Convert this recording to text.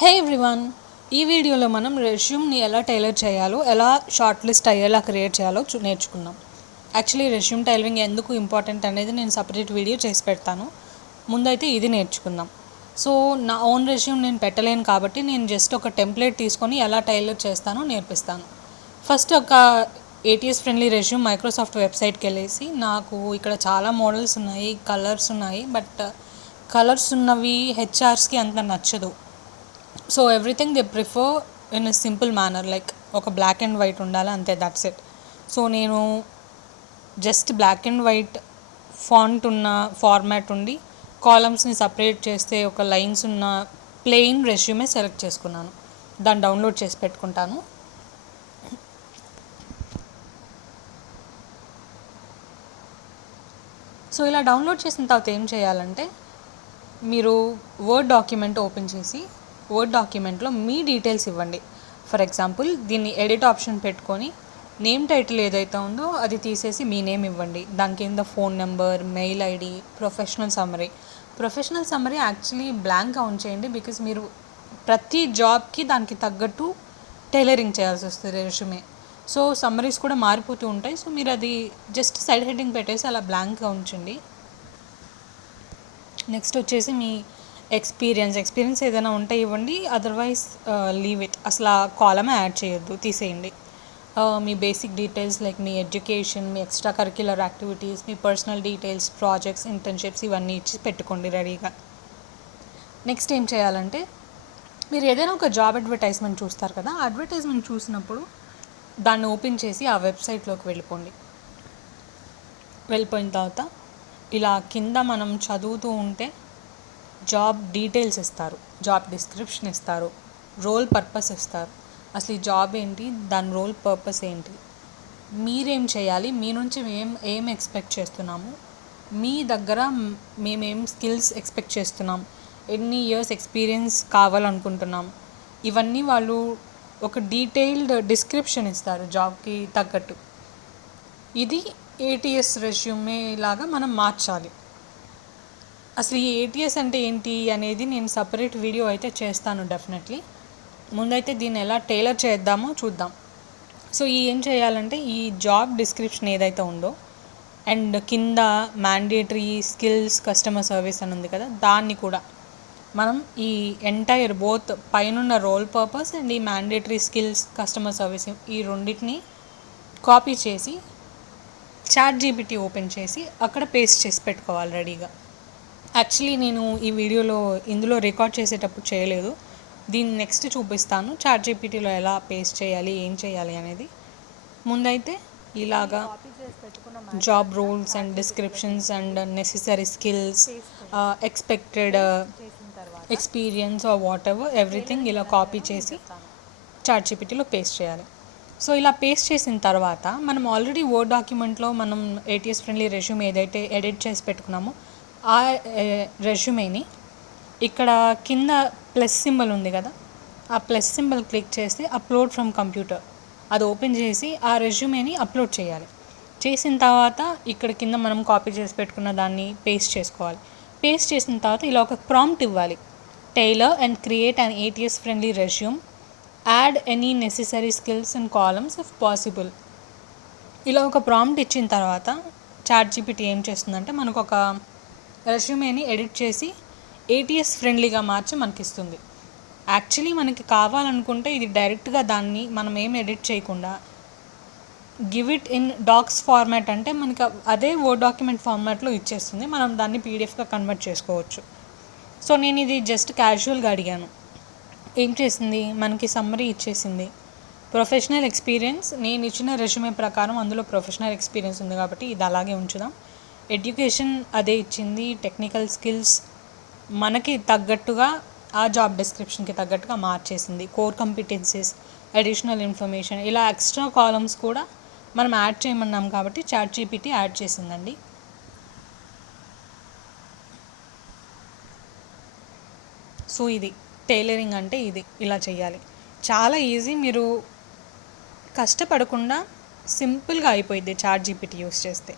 హే everyone, ఈ వీడియోలో మనం రెజ్యూమ్ని ఎలా టైలర్ చేయాలో, ఎలా షార్ట్ లిస్ట్ అయ్యేలా క్రియేట్ చేయాలో నేర్చుకుందాం. యాక్చువల్లీ రెజ్యూమ్ టైలరింగ్ ఎందుకు ఇంపార్టెంట్ అనేది నేను సపరేట్ వీడియో చేసి పెడతాను. ముందైతే ఇది నేర్చుకుందాం. సో నా ఓన్ రెజ్యూమ్ నేను పెట్టలేను కాబట్టి నేను జస్ట్ ఒక టెంప్లెట్ తీసుకొని ఎలా టైలర్ చేస్తానో నేర్పిస్తాను. ఫస్ట్ ఒక ఏటీఎస్ ఫ్రెండ్లీ రెజ్యూమ్ మైక్రోసాఫ్ట్ వెబ్సైట్కి వెళ్ళేసి, నాకు ఇక్కడ చాలా మోడల్స్ ఉన్నాయి, కలర్స్ ఉన్నాయి, బట్ కలర్స్ ఉన్నవి హెచ్ఆర్స్కి అంత నచ్చదు. So everything they prefer in a simple manner, like ఒక బ్లాక్ అండ్ వైట్ ఉండాలి అంతే, దట్స్ ఇట్. సో నేను just black and white font ఉన్న ఫార్మాట్ ఉండి కాలమ్స్ని సపరేట్ చేస్తే ఒక లైన్స్ ఉన్న ప్లెయిన్ రెజ్యూమే సెలెక్ట్ చేసుకున్నాను. దాన్ని డౌన్లోడ్ చేసి పెట్టుకుంటాను. సో ఇలా డౌన్లోడ్ చేసిన తర్వాత ఏం చేయాలంటే, మీరు వర్డ్ డాక్యుమెంట్ ఓపెన్ చేసి వర్డ్ డాక్యుమెంట్లో మీ డీటెయిల్స్ ఇవ్వండి. ఫర్ ఎగ్జాంపుల్ దీన్ని ఎడిట్ ఆప్షన్ పెట్టుకొని నేమ్ టైటిల్ ఏదైతే ఉందో అది తీసేసి మీ నేమ్ ఇవ్వండి. దాని కింద phone number, mail ID, professional summary actually బ్లాంక్గా ఉంచేయండి. బికాజ్ మీరు ప్రతి జాబ్కి దానికి తగ్గట్టు టైలరింగ్ చేయాల్సి వస్తుంది రెజ్యూమే. సో సమ్మరీస్ కూడా మారిపోతూ ఉంటాయి. సో మీరు అది జస్ట్ సైడ్ హెడ్డింగ్ పెట్టేసి అలా బ్లాంక్గా ఉంచండి. నెక్స్ట్ వచ్చేసి మీ ఎక్స్పీరియన్స్ ఏదైనా ఉంటే ఇవ్వండి, అదర్వైజ్ లీవ్ ఇట్. అసలు ఆ కాలమే యాడ్ చేయొద్దు, తీసేయండి. మీ బేసిక్ డీటెయిల్స్ లైక్ మీ ఎడ్యుకేషన్, మీ ఎక్స్ట్రా కరిక్యులర్ యాక్టివిటీస్, మీ పర్సనల్ డీటెయిల్స్, ప్రాజెక్ట్స్, ఇంటర్న్షిప్స్ ఇవన్నీ ఇచ్చి పెట్టుకోండి రెడీగా. నెక్స్ట్ ఏం చేయాలంటే, మీరు ఏదైనా ఒక జాబ్ అడ్వర్టైజ్మెంట్ చూస్తారు కదా, ఆ అడ్వర్టైజ్మెంట్ చూసినప్పుడు దాన్ని ఓపెన్ చేసి ఆ వెబ్సైట్లోకి వెళ్ళిపోయిన తర్వాత ఇలా కింద మనం చదువుతూ ఉంటే జాబ్ డీటెయిల్స్ ఇస్తారు, జాబ్ డిస్క్రిప్షన్ ఇస్తారు, రోల్ పర్పస్ ఇస్తారు. అసలు ఈ జాబ్ ఏంటి, దాని రోల్ పర్పస్ ఏంటి, మీరేం చేయాలి, మీ నుంచి ఏం ఎక్స్పెక్ట్ చేస్తున్నాము, మీ దగ్గర మేమేం స్కిల్స్ ఎక్స్పెక్ట్ చేస్తున్నాం, ఎన్ని ఇయర్స్ ఎక్స్పీరియన్స్ కావాలనుకుంటున్నాం, ఇవన్నీ వాళ్ళు ఒక డీటెయిల్డ్ డిస్క్రిప్షన్ ఇస్తారు జాబ్కి తగ్గట్టు. ఇది ఏటీఎస్ రెజ్యూమే లాగా మనం మార్చాలి. అసలు ఈ ఏటీఎస్ అంటే ఏంటి అనేది నేను సపరేట్ వీడియో అయితే చేస్తాను డెఫినెట్లీ. ముందైతే దీన్ని ఎలా టైలర్ చేద్దామో చూద్దాం. సో ఏం చేయాలంటే, ఈ జాబ్ డిస్క్రిప్షన్ ఏదైతే ఉందో అండ్ కింద మ్యాండేటరీ స్కిల్స్ కస్టమర్ సర్వీస్ అని ఉంది కదా, దాన్ని కూడా మనం ఈ ఎంటైర్ బోత్ పైనున్న రోల్ పర్పస్ అండ్ ఈ మ్యాండేటరీ స్కిల్స్ కస్టమర్ సర్వీస్ ఈ రెండింటిని కాపీ చేసి చాట్‌జీపీటీ ఓపెన్ చేసి అక్కడ పేస్ట్ చేసి పెట్టుకోవాలి రెడీగా. యాక్చువల్లీ నేను ఈ వీడియోలో ఇందులో రికార్డ్ చేసేటప్పుడు చేయలేదు, దీన్ని నెక్స్ట్ చూపిస్తాను చాట్‌జీపీటీలో ఎలా పేస్ట్ చేయాలి, ఏం చేయాలి అనేది. ముందైతే ఇలాగా job roles and descriptions and necessary skills, expected experience or whatever everything ఇలా కాపీ చేసి చాట్‌జీపీటీలో పేస్ట్ చేయాలి. సో ఇలా పేస్ట్ చేసిన తర్వాత మనం ఆల్రెడీ వర్డ్ డాక్యుమెంట్లో మనం ఏటీఎస్ ఫ్రెండ్లీ రెజ్యూమ్ ఏదైతే ఎడిట్ చేసి పెట్టుకున్నామో ఆ రెజ్యూమేని ఇక్కడ కింద ప్లస్ సింబల్ ఉంది కదా, ఆ ప్లస్ సింబల్ క్లిక్ చేసి అప్లోడ్ ఫ్రమ్ కంప్యూటర్ అది ఓపెన్ చేసి ఆ రెజ్యూమేని అప్లోడ్ చేయాలి. చేసిన తర్వాత ఇక్కడ కింద మనం కాపీ చేసి పెట్టుకున్న దాన్ని పేస్ట్ చేసుకోవాలి. పేస్ట్ చేసిన తర్వాత ఇలా ఒక ప్రాంప్ట్ ఇవ్వాలి, tailor and create an ATS friendly resume, add any necessary skills and columns if possible. ఇలా ఒక ప్రాంప్ట్ ఇచ్చిన తర్వాత చాట్‌జీపీటీ ఏం చేస్తుందంటే మనకు ఒక రెజ్యూమేని ఎడిట్ చేసి ఏటీఎస్ ఫ్రెండ్లీగా మార్చి మనకి ఇస్తుంది. యాక్చువల్లీ మనకి కావాలనుకుంటే ఇది డైరెక్ట్గా దాన్ని మనం ఏం ఎడిట్ చేయకుండా give it in docs format అంటే మనకి అదే వర్డ్ డాక్యుమెంట్ ఫార్మాట్లో ఇచ్చేస్తుంది, మనం దాన్ని పీడిఎఫ్గా కన్వర్ట్ చేసుకోవచ్చు. సో నేను ఇది జస్ట్ క్యాజువల్గా అడిగాను, ఏం చేసింది, మనకి సమ్మరీ ఇచ్చేసింది. ప్రొఫెషనల్ ఎక్స్పీరియన్స్ నేను ఇచ్చిన రెజ్యూమే ప్రకారం అందులో ప్రొఫెషనల్ ఎక్స్పీరియన్స్ ఉంది కాబట్టి ఇది అలాగే ఉంచుదాం. ఎడ్యుకేషన్ అదే ఇచ్చింది, టెక్నికల్ స్కిల్స్ మనకి తగ్గట్టుగా ఆ జాబ్ డిస్క్రిప్షన్కి తగ్గట్టుగా మార్చేసింది, కోర్ కంపిటెన్సీస్, అడిషనల్ ఇన్ఫర్మేషన్ ఇలా ఎక్స్ట్రా కాలమ్స్ కూడా మనం యాడ్ చేయమన్నాం కాబట్టి చాట్‌జీపీటీ యాడ్ చేసిందండి. సో ఇది టైలరింగ్ అంటే ఇది, ఇలా చేయాలి. చాలా ఈజీ, మీరు కష్టపడకుండా సింపుల్గా అయిపోయింది చాట్‌జీపీటీ యూస్ చేస్తే.